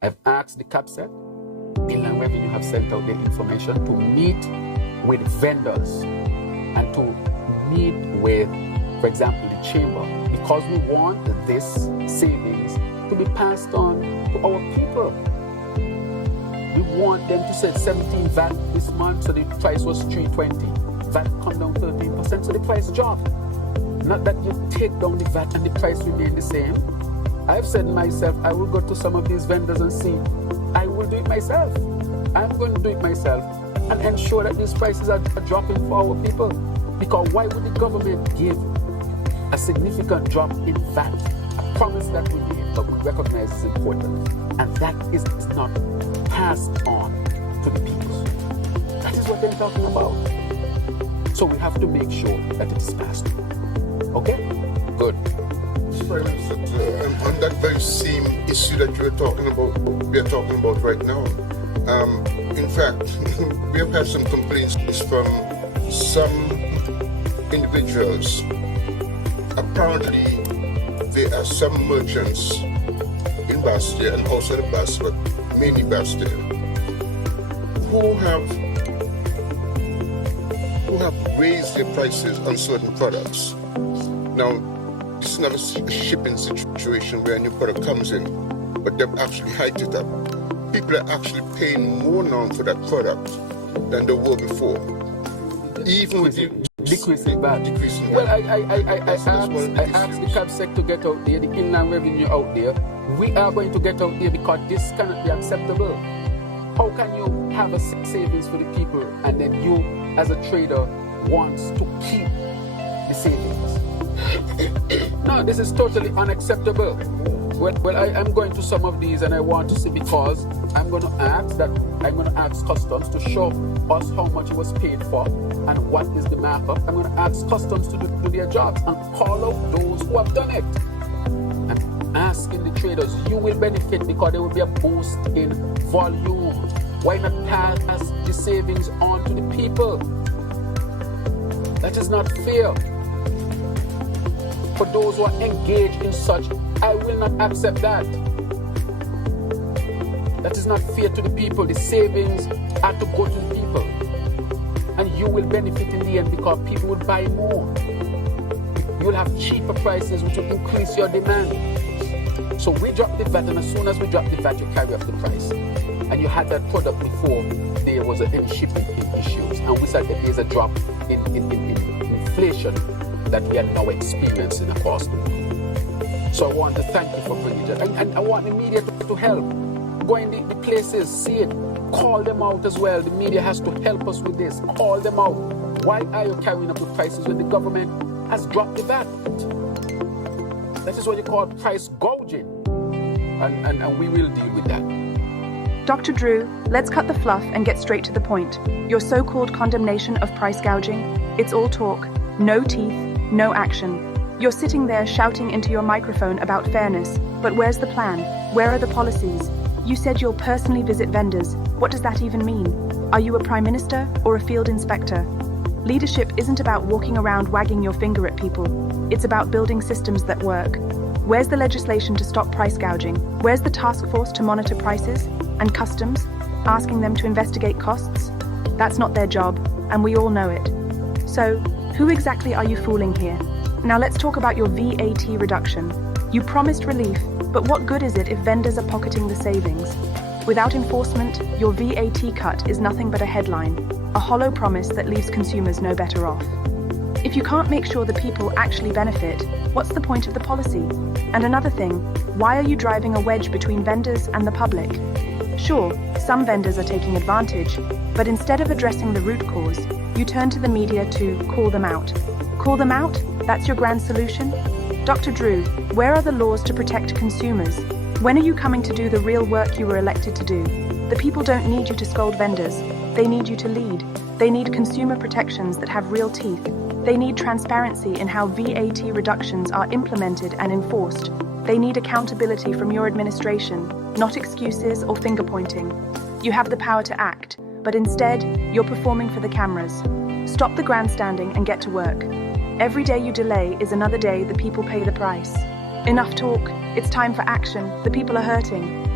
I've asked the CAPSEC, Inland Revenue have sent out their information to meet with vendors and to meet with, for example, the chamber, because we want this savings to be passed on to our people. We want them to set 17 VAT this month, so the price was 320. VAT come down 13%, so the price dropped. Not that you take down the VAT and the price remain the same. I've said myself, I will go to some of these vendors and see. I will do it myself. I'm going to do it myself and ensure that these prices are dropping for our people. Because why would the government give a significant drop in VAT? A promise that we made, but we recognize is important. And that is not passed on to the people. That is what they're talking about. So we have to make sure that it is passed on. Okay? Good. On that very same issue that we are talking about right now, in fact, we have had some complaints from some individuals. Apparently, there are some merchants in Bastille and outside of Bastille, but mainly Bastille, who have raised their prices on certain products. Now, this is not a shipping situation where a new product comes in, but they've actually hiked it up. People are actually paying more now for that product than they were before. Even with the decreasing VAT. Well, I asked the CAPSEC to get out there, the Inland Revenue out there. We are going to get out there because this cannot be acceptable. How can you have a savings for the people and then you, as a trader, wants to keep the savings? No, this is totally unacceptable. Well, I'm going to some of these and I want to see, because I'm going to ask customs to show us how much it was paid for and what is the markup. I'm going to ask customs to do their jobs and call out those who have done it. And asking the traders, you will benefit because there will be a boost in volume. Why not pass the savings on to the people? That is not fair. For those who are engaged in such, I will not accept that. That is not fair to the people. The savings are to go to the people. And you will benefit in the end because people will buy more. You will have cheaper prices, which will increase your demand. So we drop the VAT, and as soon as we drop the VAT, you carry up the price. And you had that product before there was any shipping issues. And we said that there's a drop in inflation that we are now experiencing across the world. So I want to thank you for bringing it. And I want the media to help. Go in the places, see it, call them out as well. The media has to help us with this. Call them out. Why are you carrying up the prices when the government has dropped the VAT? That is what you call price gouging. And we will deal with that. Dr. Drew, let's cut the fluff and get straight to the point. Your so-called condemnation of price gouging, it's all talk, no teeth, no action. You're sitting there shouting into your microphone about fairness, but where's the plan? Where are the policies? You said you'll personally visit vendors. What does that even mean? Are you a prime minister or a field inspector? Leadership isn't about walking around wagging your finger at people. It's about building systems that work. Where's the legislation to stop price gouging? Where's the task force to monitor prices? And customs, asking them to investigate costs? That's not their job, and we all know it. So, who exactly are you fooling here? Now let's talk about your VAT reduction. You promised relief, but what good is it if vendors are pocketing the savings? Without enforcement, your VAT cut is nothing but a headline, a hollow promise that leaves consumers no better off. If you can't make sure the people actually benefit, what's the point of the policy? And another thing, why are you driving a wedge between vendors and the public? Sure, some vendors are taking advantage, but instead of addressing the root cause, you turn to the media to call them out. Call them out? That's your grand solution? Dr. Drew, where are the laws to protect consumers? When are you coming to do the real work you were elected to do? The people don't need you to scold vendors. They need you to lead. They need consumer protections that have real teeth. They need transparency in how VAT reductions are implemented and enforced. They need accountability from your administration, not excuses or finger pointing. You have the power to act, but instead, you're performing for the cameras. Stop the grandstanding and get to work. Every day you delay is another day the people pay the price. Enough talk. It's time for action. The people are hurting.